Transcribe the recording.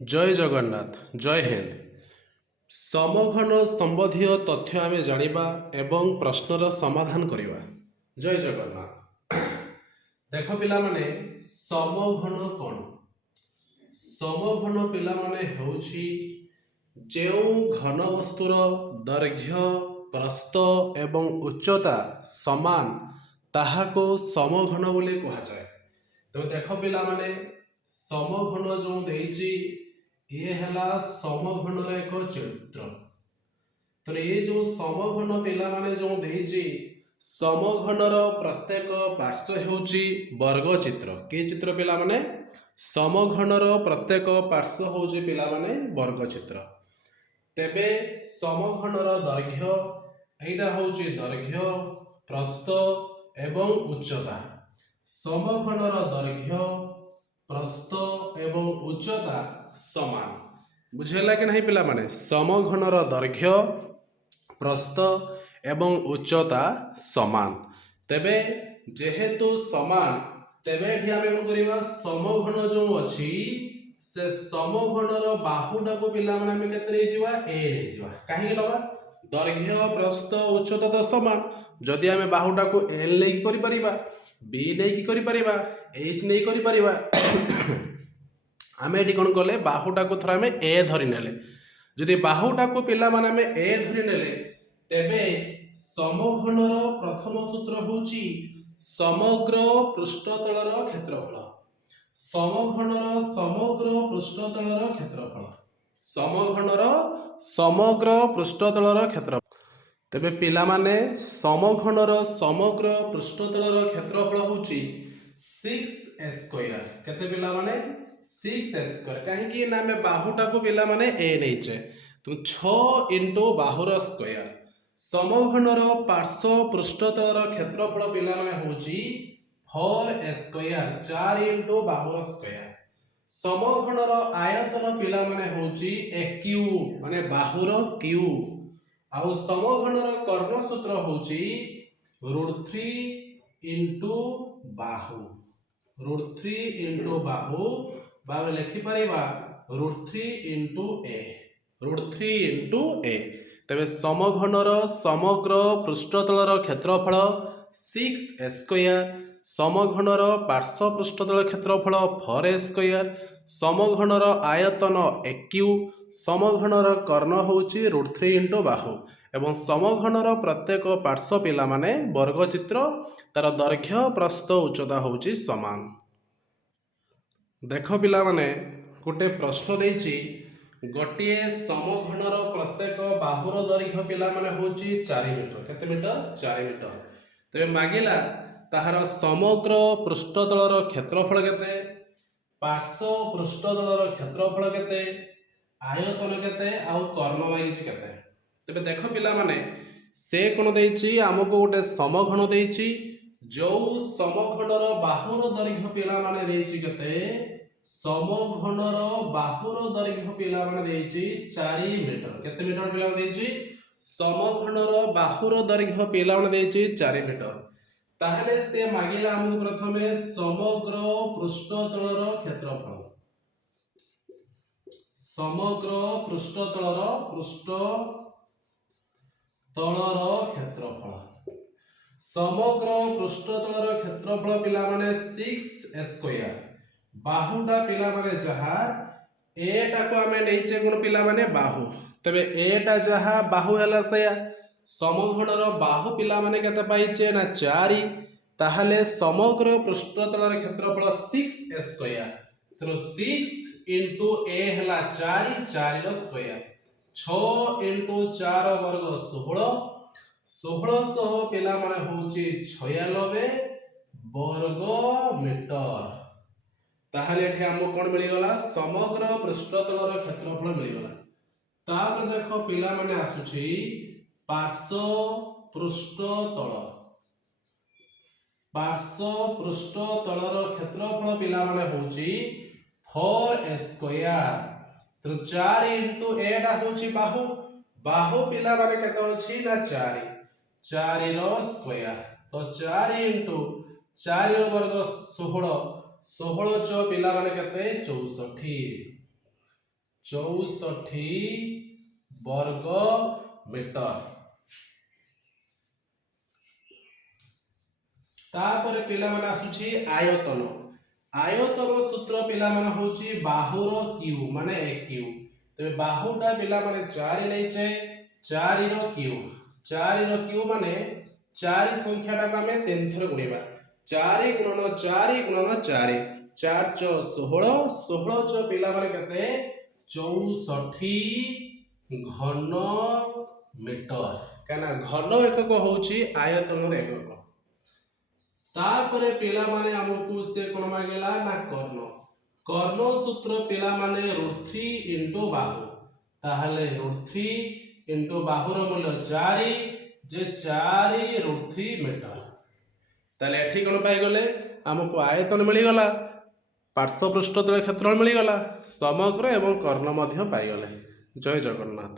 जय जगन्नाथ जय हिंद। समघन संबंधी तथ्य आम जानिबा एवं प्रश्नर समाधान करिबा। जय जगन्नाथ। देख पिला माने समघन कौन? समघन पिला माने होउछि जेउ घन वस्तुर दैर्घ्य प्रस्थ एवं उच्चता समान ताहाको समघन बोली कहा जाए। तो देख पिला माने समघन जो देइछि ये हला समघनर एक चित्र। तो ये जो समघन पिला माने जो देइछि समघनर प्रत्येक पार्श्व हेउछि वर्ग चित्र। के चित्र पिला माने? समघनर प्रत्येक पार्श्व होउछि पिला माने वर्ग चित्र। तेबे समघनर दैर्घ्य एटा होउछि दैर्घ्य प्रस्थ एवं उच्चता। समघनर दैर्घ्य प्रस्थ एवं उच्चता समान। बुझेला कि नहीं पिला माने? समघनर दैर्घ्य प्रस्थ एवं उच्चता समान। तेबे जेहेतु समान तेबे एठी आमे कोन करिबा समघन जो अछि से समघनर बाहुटा को पिला माने आमे केते नै जिवा ए नै जिवा। काहे कि लगा दैर्घ्य प्रस्थ उच्चता तो समान। जदि आमे बाहुटा को एल नै करि परिबा बी नै करि परिबा एच नै करि परिबा आमे एठी कोन कले बाहुटा को थरा आमे ए धरि नेले। जदि बाहुटा को पिला माने आमे ए धरि नेले तेबे समघनर प्रथम सूत्र होउची समग्र पृष्ठतलर क्षेत्रफल। समघनर समग्र पृष्ठतलर क्षेत्रफल। समघनर समग्र पृष्ठतलर क्षेत्रफल। तेबे पिला माने समघनर समग्र पृष्ठतलर क्षेत्रफल होउची 6 स्क्वायर। केते पिला माने 6 स्क्वायर। काहे कि ना में बाहुटा को पिला माने ए नैचे तो 6 इंटू बाहुर स्क्वायर। समघनर पार्श्व पृष्ठतलर क्षेत्रफल पिला माने होउची 4 स्क्वायर 4 इंटू बाहुर स्क्वायर। समघनर आयतन पिला माने होउची ए क्यू माने बाहुर क्यू। आउ समघनर कर्ण सूत्र होउची √3 इंटू बाहु। √3 इंटू बाहु बामे लिखि परिबा √3 इंटू ए। √3 इंटू ए। तबे समघनर समग्र पृष्ठतलर क्षेत्रफल 6 स्क्वायर। समघनर पार्श्व पृष्ठतल क्षेत्रफल 4 स्क्वायर। समघनर आयतन एक्यू। समघनर कर्ण होउची √3 इंटू बाहु एवं समघनर प्रत्येक पार्श्व पिला माने वर्ग चित्र तार दैर्घ्य प्रस्थ उच्चता होउची समान। देख पिला माने गोटे प्रश्न देइछि गोटिए समघनर प्रत्येक बाहुर दैर्घ्य पिला माने होउची 4 मीटर। केते मीटर? 4 मीटर। तबे मागिला ताहार समग्र पृष्ठतलर क्षेत्रफल केते, पार्श्व पृष्ठतलर क्षेत्रफल केते, आयतन केते आउ कर्ण मागिछि केते। तबे देख पिला माने से कोन देइछि हमको गोटे समघन देइछि जो समघनर बाहुर दैर्घ्य पिला माने देइछि केते, समघनर बाहुर दैर्घ्य पिला माने देइछि 4 मीटर। केते मीटर पिला माने देइछि? समघनर बाहुर दैर्घ्य पिला माने देइछि 4 मीटर। ताहले से मागिला हमको प्रथमे समग्र पृष्ठतलर क्षेत्रफल। समग्र पृष्ठतलर क्षेत्रफल। समग्र पृष्ठतलर क्षेत्रफल पिला माने 6 स्क्वायर। बाहुटा पिला माने जहा एटा को हमें नैचे कोन पिला माने बाहु। तबे एटा जहा बाहु हला सेया समघनर बाहु पिला माने केते पाइचे ना 4। ताहले समग्र पृष्ठतलर क्षेत्रफल 6 स्क्वायर। तो 6 इंटू ए हला 4 4 रो स्क्वायर। 6 इंटू 4 वर्ग 16। 1600 पिला माने होउची 96 वर्ग मीटर। ताहले एठी हमको कोन मिली गला? समग्र पृष्ठतलर क्षेत्रफल मिली गला। तापर देखो पिला माने आसुची पार्श्व पृष्ठतल। पार्श्व पृष्ठतलर क्षेत्रफल पिला माने होउची 4 स्क्वायर। तो 4 इंटू एटा होउची बाहु। बाहु पिला माने केते अछि ना 4। 4 रो स्क्वायर। तो 4 इंटू 4 रो वर्ग 16। 16 चो पिला माने केते 64। 64 ବର୍ଗ ମିଟର। तापर पिला माने आसुची आयतन। आयतन सूत्र पिला माने होची बाहुर क्यू माने एक क्यू। तो बाहुटा पिला माने 4 लेछे 4 रो क्यू माने 4 संख्याटा को हमें 3 थर गुणिबा 4 गुणन 4 गुणन 4 4 च 16 16 च पिला माने कते 64 घन मीटर। काना घन एकक होची आयतन रे एकक। तापरे पिला माने हमकु से कोन मागेला ना कर्ण। कर्ण सूत्र पिला माने √3 * बाहु। ताहले √3 * बाहुर मूल्य 4 जे 4 √3 मीटर। ताले एठी कोन पाई गले हमकु आयतन मिली गला, पार्श्व पृष्ठ तल क्षेत्रफल मिली गला, समग्र एवं कर्ण मध्य पाई गले। जय जगन्नाथ।